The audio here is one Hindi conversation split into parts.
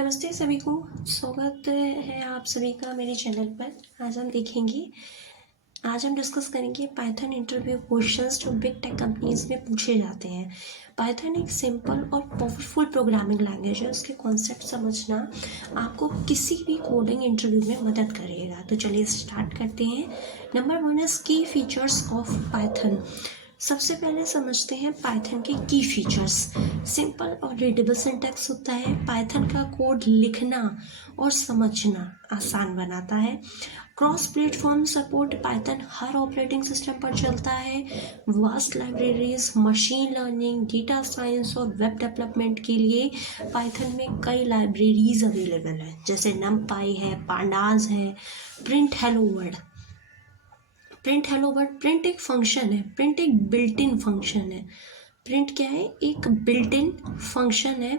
नमस्ते सभी को, स्वागत है आप सभी का मेरे चैनल पर। आज हम डिस्कस करेंगे पाइथन इंटरव्यू क्वेश्चंस जो बिग टेक कंपनीज में पूछे जाते हैं। पाइथन एक सिंपल और पावरफुल प्रोग्रामिंग लैंग्वेज है। उसके कॉन्सेप्ट समझना आपको किसी भी कोडिंग इंटरव्यू में मदद करेगा। तो चलिए स्टार्ट करते हैं। नंबर 1 इज की फीचर्स ऑफ पाइथन। सबसे पहले समझते हैं पाइथन के की फीचर्स। सिंपल और रीडेबल सिंटैक्स होता है। पाइथन का कोड लिखना और समझना आसान बनाता है। Cross platform support. पाइथन हर ऑपरेटिंग सिस्टम पर चलता है। Vast libraries, machine learning, data science और वेब डेवलपमेंट के लिए पाइथन में कई लाइब्रेरीज अवेलेबल हैं, जैसे नमपाई है, पांडास है, प्रिंट हेलो वर्ल्ड। प्रिंट एक फंक्शन है। प्रिंट एक बिल्ट इन फंक्शन है। प्रिंट क्या है? एक बिल्ट इन फंक्शन है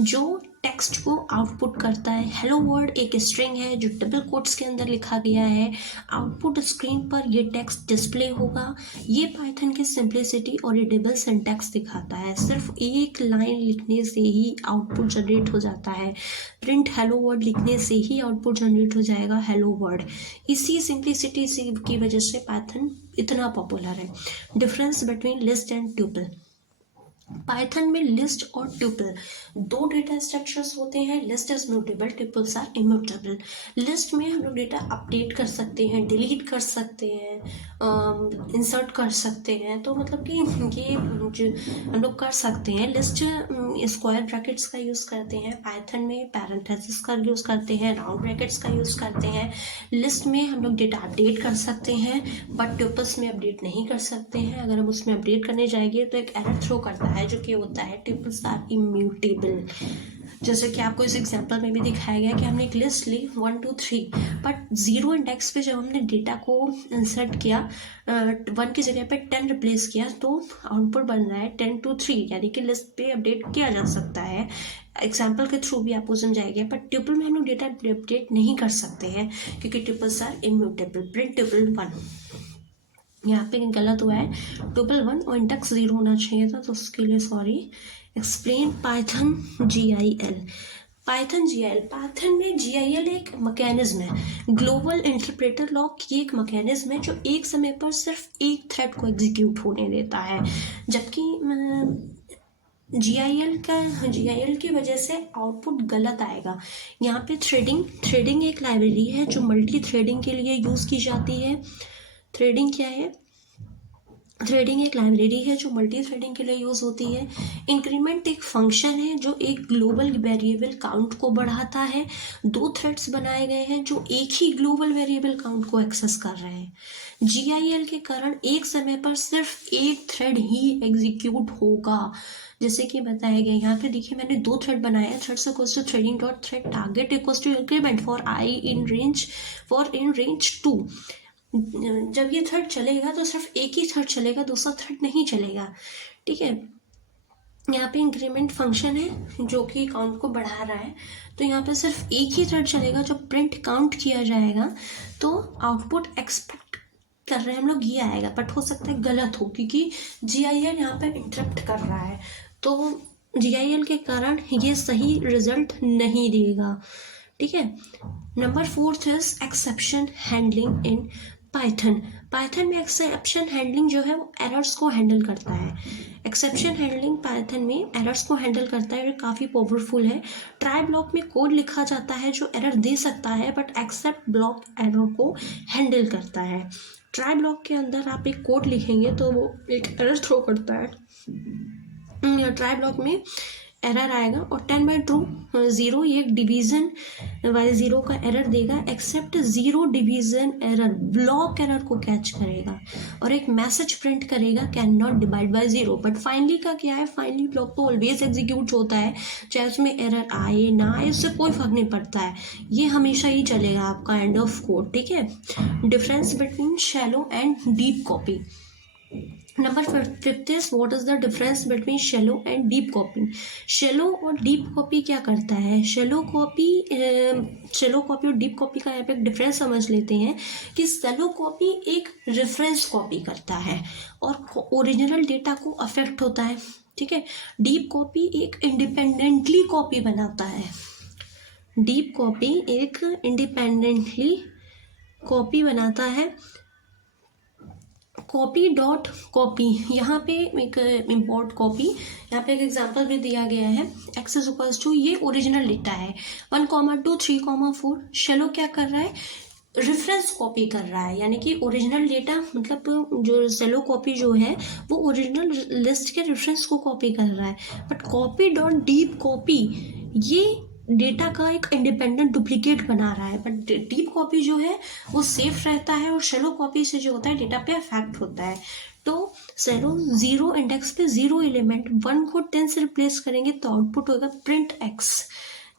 जो टेक्स्ट को आउटपुट करता है। हेलो वर्ल्ड एक स्ट्रिंग है जो डबल कोट्स के अंदर लिखा गया है। आउटपुट स्क्रीन पर ये टेक्स्ट डिस्प्ले होगा। ये पाइथन की सिंप्लिसिटी और रीडेबल सिंटैक्स दिखाता है। सिर्फ एक लाइन लिखने से ही आउटपुट जनरेट हो जाता है। प्रिंट हेलो वर्ल्ड लिखने से ही आउटपुट जनरेट हो जाएगा हेलो वर्ल्ड। इसी सिंप्लिसिटी की वजह से पाइथन इतना पॉपुलर है। Difference between list and tuple. Python में लिस्ट और ट्यूपल दो डेटा स्ट्रक्चर्स होते हैं। List is mutable, tuples are immutable. List में हम लोग डेटा अपडेट कर सकते हैं, डिलीट कर सकते हैं, इंसर्ट कर सकते हैं। तो मतलब कि ये जो हम लोग कर सकते हैं। लिस्ट स्क्वायर ब्रैकेट्स का यूज़ करते हैं। पाइथन में पैरेंथेसिस का यूज़ करते हैं, राउंड ब्रैकेट्स का यूज़ करते हैं। लिस्ट में हम लोग डेटा अपडेट कर सकते हैं, बट ट्यूपल्स में अपडेट नहीं कर सकते हैं। अगर हम उसमें अपडेट करने जाएंगे तो एक एरर थ्रो करता है जो कि होता है ट्यूपल्स आर इम्यूटेबल। जैसे कि आपको इस एग्जांपल में भी दिखाया गया कि हमने एक लिस्ट ली 1 2 3, बट 0 इंडेक्स पे जब हमने डेटा को इंसर्ट किया, 1 की जगह पे 10 रिप्लेस किया, तो आउटपुट बन रहा है 10 to 3, यानी कि लिस्ट पे अपडेट किया जा सकता है। एग्जाम्पल के थ्रू भी आपको समझाएंगे। बट ट्यूपल में हम लोग डेटा अपडेट नहीं कर सकते हैं क्योंकि tuples are immutable. Print tuple 1, यहाँ पे गलत हुआ है, ट्यूपल 1 और इंडेक्स 0 होना चाहिए था, तो उसके लिए sorry. Explain Python GIL। Python में GIL एक मैकेनिज्म है, ग्लोबल इंटरप्रेटर लॉक। ये एक मैकेनिज्म है जो एक समय पर सिर्फ एक थ्रेड को एग्जीक्यूट होने देता है, जबकि GIL की वजह से आउटपुट गलत आएगा। यहाँ पे थ्रेडिंग एक लाइब्रेरी है जो मल्टी थ्रेडिंग के लिए यूज़ की जाती है। थ्रेडिंग क्या है? थ्रेडिंग एक लाइब्रेरी है जो मल्टी थ्रेडिंग के लिए यूज़ होती है। इंक्रीमेंट एक फंक्शन है जो एक ग्लोबल वेरिएबल काउंट को बढ़ाता है। 2 थ्रेड्स बनाए गए हैं जो एक ही ग्लोबल वेरिएबल काउंट को एक्सेस कर रहे हैं। GIL के कारण एक समय पर सिर्फ एक थ्रेड ही एग्जीक्यूट होगा, जैसे कि बताया गया। यहाँ पे देखिए मैंने 2 थ्रेड बनाए हैं। Threads equals to threading dot thread target equals to increment for in range 2। जब ये थ्रेड चलेगा तो सिर्फ एक ही थ्रेड चलेगा, दूसरा थ्रेड नहीं चलेगा। ठीक है, यहाँ पे इंक्रीमेंट फंक्शन है जो कि काउंट को बढ़ा रहा है, तो यहाँ पे सिर्फ एक ही थ्रेड चलेगा। जब प्रिंट काउंट किया जाएगा तो आउटपुट एक्सपेक्ट कर रहे हैं हम लोग ये आएगा, बट हो सकता है गलत हो क्योंकि GIL यहाँ पे इंटरप्ट कर रहा है, तो GIL के कारण ये सही रिजल्ट नहीं देगा। ठीक है। Number 4 is exception handling in Python में एक्सेप्शन हैंडलिंग जो है वो एरर्स को हैंडल करता है। एक्सेप्शन हैंडलिंग पाइथन में एरर्स को हैंडल करता है, काफ़ी पावरफुल है। ट्राई ब्लॉक में कोड लिखा जाता है जो एरर दे सकता है, बट एक्सेप्ट ब्लॉक एरर को हैंडल करता है। ट्राई ब्लॉक के अंदर आप एक कोड लिखेंगे तो वो एक एरर थ्रो करता है। ट्राई ब्लॉक में एरर आएगा और 10/2 ये एक डिवीजन वाले 0 का एरर देगा। Except 0 division error block error को कैच करेगा और एक मैसेज प्रिंट करेगा can not divide by 0। But finally का क्या है? फाइनली ब्लॉक तो ऑलवेज एग्जीक्यूट होता है, चाहे उसमें एरर आए ना आए, इससे कोई फर्क नहीं पड़ता है, ये हमेशा ही चलेगा आपका एंड ऑफ कोड। ठीक है। Difference between shallow and deep copy. Number 5 is what is the difference between shallow and deep copy. Shallow और डीप कॉपी क्या करता है? शैलो कॉपी और डीप कॉपी का यहाँ पे डिफरेंस समझ लेते हैं कि शैलो कॉपी एक रेफरेंस कॉपी करता है और ओरिजिनल डेटा को अफेक्ट होता है। ठीक है। डीप कॉपी एक इंडिपेंडेंटली कॉपी बनाता है। डीप कॉपी एक इंडिपेंडेंटली कॉपी बनाता है। कॉपी डॉट कॉपी, यहाँ पे एक इम्पोर्ट कॉपी, यहाँ पे एक एग्जांपल भी दिया गया है। एक्स इज इक्वल्स टू, ये ओरिजिनल डेटा है 1,2 3,4। शेलो क्या कर रहा है, रेफरेंस कॉपी कर रहा है, यानी कि ओरिजिनल डेटा मतलब जो शेलो कॉपी जो है वो ओरिजिनल लिस्ट के रेफरेंस को कॉपी कर रहा है। But copy dot deep copy ये डेटा का एक इंडिपेंडेंट डुप्लीकेट बना रहा है। बट डीप कॉपी जो है वो सेफ रहता है और शेलो कॉपी से जो होता है डेटा पे अफेक्ट होता है। तो शेलो 0 इंडेक्स पे 0 एलिमेंट 1 को 10 से रिप्लेस करेंगे तो आउटपुट होगा प्रिंट एक्स।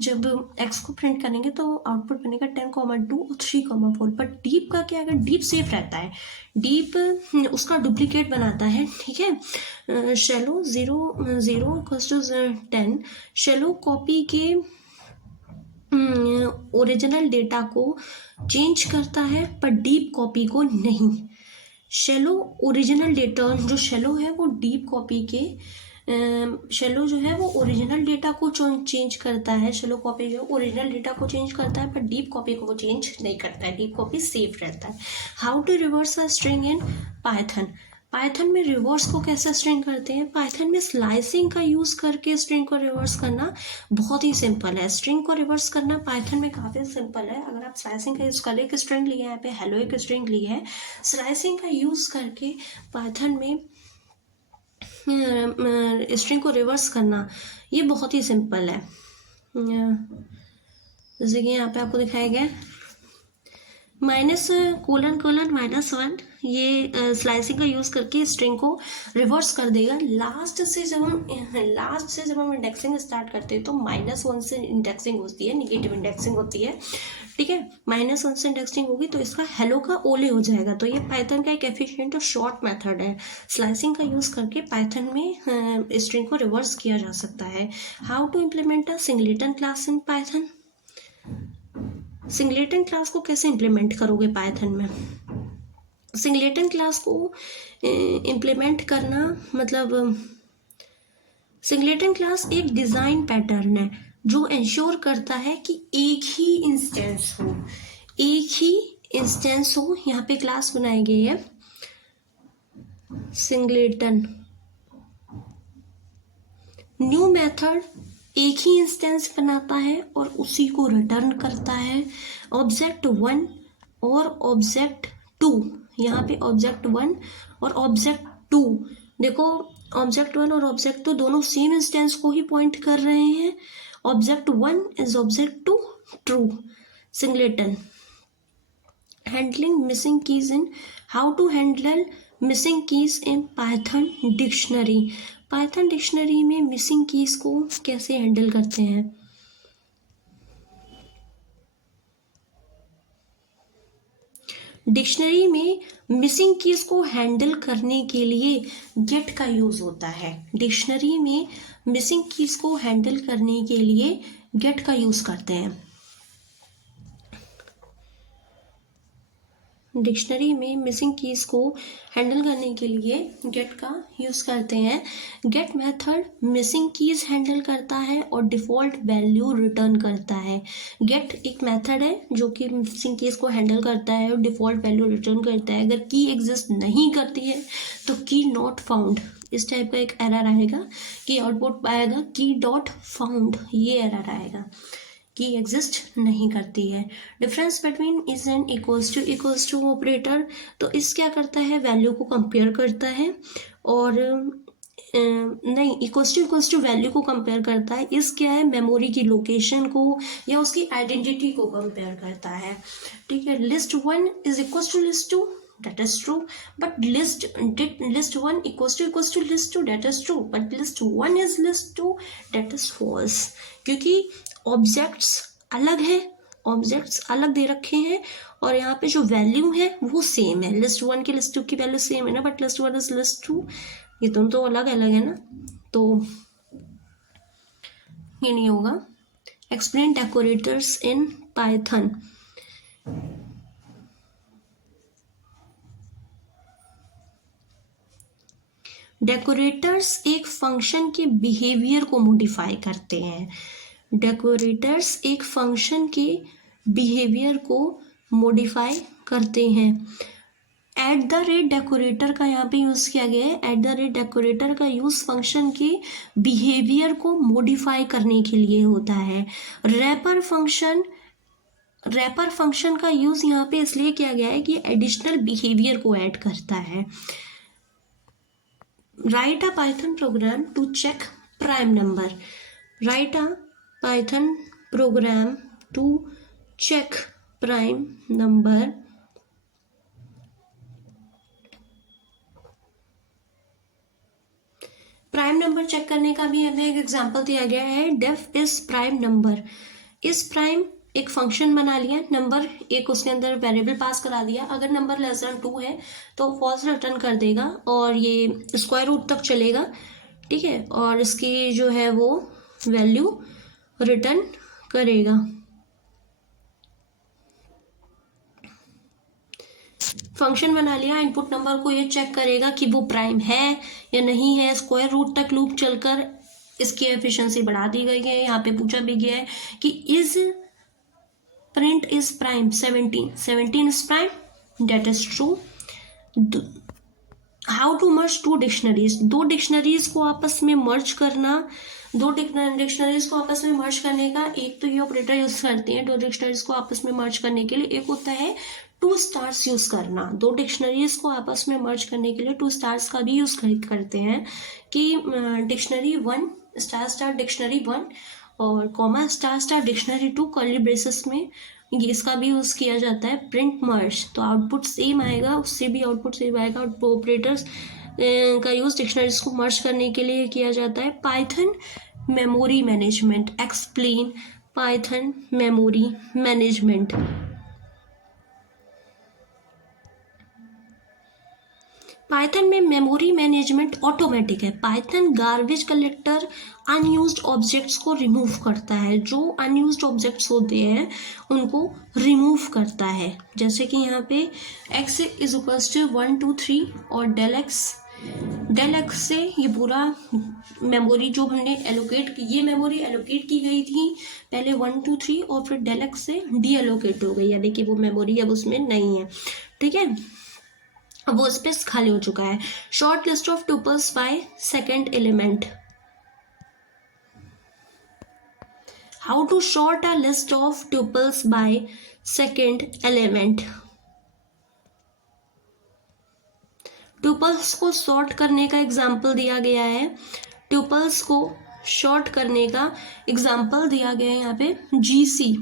जब x को प्रिंट करेंगे तो आउटपुट बनेगा 10,2 और 3,4। बट डीप का क्या है, डीप सेफ रहता है, डीप उसका डुप्लीकेट बनाता है, ठीक है। Shallow 0 equals to 10 shallow copy के ओरिजिनल डेटा को चेंज करता है पर डीप कॉपी को नहीं। शेलो ओरिजिनल डेटा जो शेलो है वो डीप कॉपी के शेलो जो है वो ओरिजिनल डेटा को चेंज करता है। शेलो कॉपी जो ओरिजिनल डेटा को चेंज करता है पर डीप कॉपी को वो चेंज नहीं करता है, डीप कॉपी सेफ रहता है। How to reverse a string in Python, Python में रिवर्स को कैसे स्ट्रिंग करते हैं, पाइथन में स्लाइसिंग का यूज़ करके स्ट्रिंग को रिवर्स करना बहुत ही सिंपल है। स्ट्रिंग को रिवर्स करना पाइथन में काफ़ी सिंपल है। अगर आप स्लाइसिंग का यूज़ कर, एक स्ट्रिंग लिया है, यहाँ पे हेलो एक स्ट्रिंग ली है, स्लाइसिंग का यूज़ करके पाइथन में स्ट्रिंग को रिवर्स करना ये बहुत ही सिंपल है। जैसे कि यहाँ पे आपको दिखाया गया -::-1 ये स्लाइसिंग का यूज़ करके स्ट्रिंग को रिवर्स कर देगा। लास्ट से जब हम इंडेक्सिंग स्टार्ट करते हैं तो -1 से इंडेक्सिंग होती है, निगेटिव इंडेक्सिंग होती है, ठीक है। -1 से इंडेक्सिंग होगी तो इसका हेलो का ओले हो जाएगा। तो ये पाइथन का एक एफिशिएंट और शॉर्ट मेथड है। स्लाइसिंग का यूज़ करके पाइथन में स्ट्रिंग को रिवर्स किया जा सकता है। How to implement a singleton class in Python, singleton class को कैसे इम्प्लीमेंट करोगे पाइथन में। सिंगलेटन क्लास को इम्प्लीमेंट करना मतलब सिंगलेटन क्लास एक डिज़ाइन पैटर्न है जो इंश्योर करता है कि एक ही इंस्टेंस हो। यहाँ पे क्लास बनाई गई है सिंगलेटन, न्यू मेथड एक ही इंस्टेंस बनाता है और उसी को रिटर्न करता है। ऑब्जेक्ट 1 और ऑब्जेक्ट 2, यहाँ पे ऑब्जेक्ट 1 और ऑब्जेक्ट 2, देखो ऑब्जेक्ट 1 और ऑब्जेक्ट 2 दोनों सेम इंस्टेंस को ही पॉइंट कर रहे हैं। Object 1 is object 2 true. Singleton handling missing keys in, how to handle missing keys in Python dictionary, Python dictionary में मिसिंग कीज को कैसे हैंडल करते हैं। डिक्शनरी में मिसिंग कीज को हैंडल करने के लिए गेट का यूज होता है। डिक्शनरी में मिसिंग कीज को हैंडल करने के लिए गेट का यूज करते हैं। डिक्शनरी में मिसिंग कीज को हैंडल करने के लिए गेट का यूज़ करते हैं। Get method missing keys handle करता है और डिफ़ॉल्ट वैल्यू रिटर्न करता है। गेट एक मेथड है जो कि मिसिंग कीज को हैंडल करता है और डिफ़ॉल्ट वैल्यू रिटर्न करता है। अगर की एग्जिस्ट नहीं करती है तो की नॉट फाउंड इस टाइप का एक एरर आएगा कि आउटपुट आएगा की डॉट फाउंड, ये एरर आएगा की एग्जिस्ट नहीं करती है। Difference between is and equals to operator, तो इस क्या करता है वैल्यू को कंपेयर करता है और नहीं इक्वल्स टू वैल्यू को कंपेयर करता है। इस क्या है मेमोरी की लोकेशन को या उसकी आइडेंटिटी को कंपेयर करता है, ठीक है। List 1 is equals to list 2, that is true, but list 1 equals to list 2, that is true, but list 1 is list 2, that is false, क्योंकि ऑब्जेक्ट्स अलग है, ऑब्जेक्ट्स अलग दे रखे हैं और यहाँ पे जो वैल्यू है वो सेम है। लिस्ट 1 की लिस्ट 2 की वैल्यू सेम है ना, बट लिस्ट 1 इज लिस्ट 2, ये दोनों तो अलग अलग है ना, तो ये नहीं होगा। Explain decorators in Python, decorators एक फंक्शन के बिहेवियर को मॉडिफाई करते हैं। डेकोरेटर्स एक फंक्शन के बिहेवियर को मॉडिफाई करते हैं। एट द रेट डेकोरेटर का यहाँ पे यूज़ किया गया है। एट द रेट डेकोरेटर का यूज़ फंक्शन के बिहेवियर को मॉडिफाई करने के लिए होता है। रैपर फंक्शन का यूज़ यहाँ पे इसलिए किया गया है कि एडिशनल बिहेवियर को ऐड करता है। Write a Python program to check prime number. Write a Python program to check prime number. Prime number check करने का भी हमें एक एग्जांपल दिया गया है। Def is prime number. इस प्राइम एक फंक्शन बना लिया, नंबर एक उसके अंदर वेरिएबल पास करा दिया। अगर नंबर लेस देन 2 है तो फॉल्स रिटर्न कर देगा और ये स्क्वायर रूट तक चलेगा, ठीक है, और इसकी जो है वो वैल्यू रिटर्न करेगा। फंक्शन बना लिया, इनपुट नंबर को ये चेक करेगा कि वो प्राइम है या नहीं है। स्क्वायर रूट तक लूप चलकर इसकी एफिशिएंसी बढ़ा दी गई है। यहाँ पे पूछा भी गया है कि is print is prime 17 is prime, that is true. How to merge two dictionaries. दो डिक्शनरीज को आपस में मर्ज करना। दो डिक्शनरीज को आपस में मर्ज करने का एक तो ये ऑपरेटर यूज करते हैं दो डिक्शनरीज को आपस में मर्ज करने के लिए। एक होता है टू स्टार्स यूज करना। दो डिक्शनरीज को आपस में मर्ज करने के लिए टू स्टार्स का भी यूज करते हैं कि डिक्शनरी 1 स्टार डिक्शनरी 1 और comma star dictionary 2 curly braces में इसका भी यूज किया जाता है। प्रिंट मर्ज तो आउटपुट सेम आएगा, उससे भी आउटपुट सेम आएगा। ऑपरेटर्स का यूज डिक्शनरीज को मर्ज करने के लिए किया जाता है। Python memory management. Explain Python memory management. Python में मेमोरी मैनेजमेंट ऑटोमेटिक है। Python garbage collector unused objects को रिमूव करता है। जो अनयूज्ड ऑब्जेक्ट्स होते हैं उनको रिमूव करता है। जैसे कि यहाँ पे x इज इक्वल्स टू 1 2 3 और डेल एक्स से ये पूरा मेमोरी जो हमने एलोकेट की, ये मेमोरी एलोकेट की गई थी पहले 1 2 3 और फिर डेल एक्स से डी एलोकेट हो गई, यानी कि वो मेमोरी अब उसमें नहीं है, ठीक है, वो स्पेस खाली हो चुका है। Sort list of tuples by second element. How to sort a list of tuples by second element. Tuples को सॉर्ट करने का एग्जाम्पल दिया गया है। ट्यूपल्स को शॉर्ट करने का एग्जाम्पल दिया गया है यहाँ पे GC।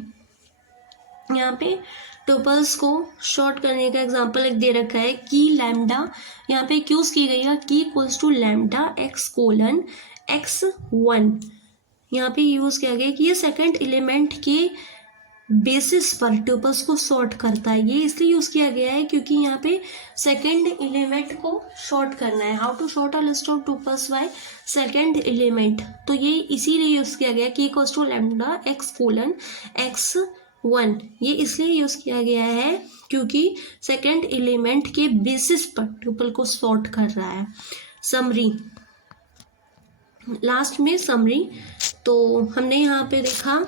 यहाँ पे ट्यूपल्स को शॉर्ट करने का एग्जांपल एक दे रखा है की लैम्डा। यहाँ पे यूज की गई है की इक्वल्स टू लैम्डा x:x1। यहाँ पे यूज किया गया कि ये सेकंड एलिमेंट के बेसिस पर ट्यूपल्स को सॉर्ट करता है। ये इसलिए यूज किया गया है क्योंकि यहाँ पे सेकंड एलिमेंट को शॉर्ट करना है। How to sort a list of tuples by second element, तो ये इसीलिए यूज किया गया कि इक्वल्स टू लैम्डा x:x1। ये इसलिए यूज किया गया है क्योंकि सेकंड एलिमेंट के बेसिस पर ट्यूपल को सॉर्ट कर रहा है। समरी, लास्ट में समरी। तो हमने यहाँ पे देखा,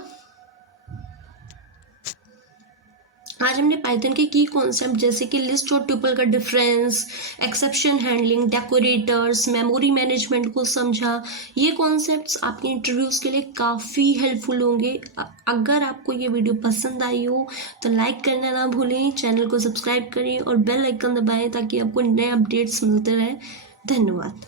आज हमने पाइथन के की कॉन्सेप्ट जैसे कि लिस्ट और ट्यूपल का difference, exception handling, decorators, memory management को समझा। ये कॉन्सेप्ट्स आपके इंटरव्यूज़ के लिए काफ़ी हेल्पफुल होंगे। अगर आपको ये वीडियो पसंद आई हो तो लाइक करना ना भूलें, चैनल को सब्सक्राइब करें और बेल आइकन दबाएं ताकि आपको नए अपडेट्स मिलते रहें। धन्यवाद।